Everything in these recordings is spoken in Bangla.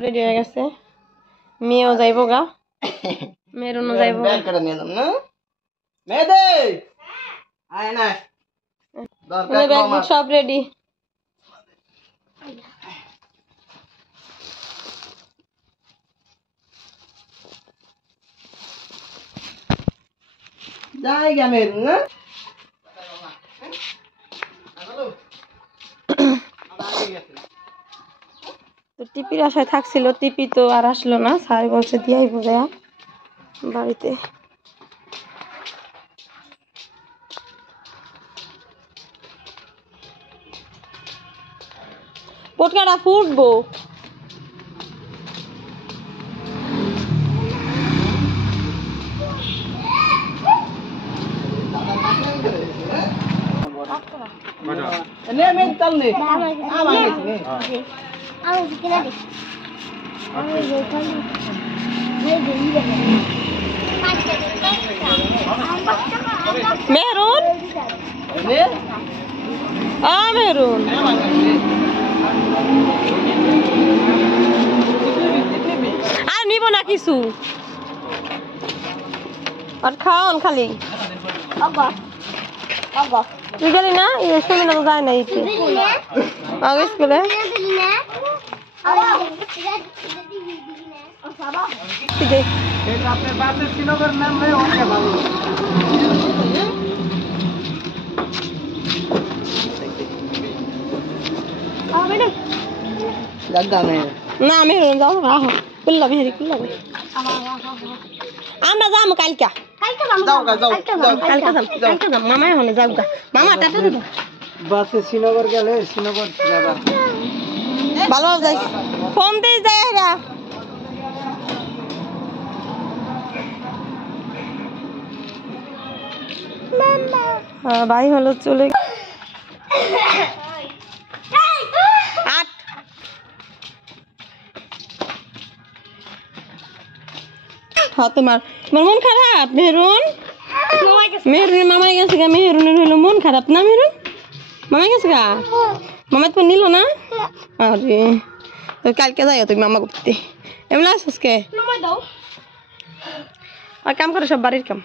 রেডি হয়ে গেছে মেয়েও যাইবো গা মেয়েরও যাইবো ব্যাগ করে নিয়ে যাম না মেয়েদে আয় না দরকার ব্যাগ বুক সব রেডি যাই গা মেয়ের না তো টিপির আশায় থাকছিল টিপি তো আর আসলো না স্যার বলছে দিয়াই বোঝা বাড়িতে পটকাটা ফুটবো নে মেয়ে চল নে আমার গেছে নে আমি কিনা দে আমি যেখান মেহরুন নে মেহরুন আর নিব না কিছু আর খাওন খালি আগা আগা তুই গেলি না শুনি না তো যায় না ইতে আগে স্কুলে এটা আপনার বাসের শ্রীনগর নাম হয়ে অনেক ভালো লাগা মে না মেহরুন যাও আহো কুল্লা মেহরি কুল্লা আমরা যাবো কালকা কালকা যাম মামা হলে যাও গা মামা টাটা দিবা বাসে শ্রীনগর গেলে শ্রীনগর যাবা ভালো যাই ফোন দিয়ে যাই এরা ভাই হলো চলে 8 হ্যাঁ তোমার মন খারাপ মেহরুন মেহরুনের মামাই গেছে গা মেহরুনের হলো মন খারাপ না মেহরুন মামাই গেছে গা মামাই তো নিল না আরে তো কালকে যাই তুমি মামা করতে এমন আসছিস কে আর কাম করে সব বাড়ির কাম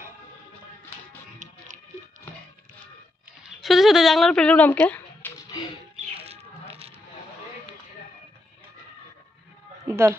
শুধু শুধু জানলার পেলে উড়ামকে ধর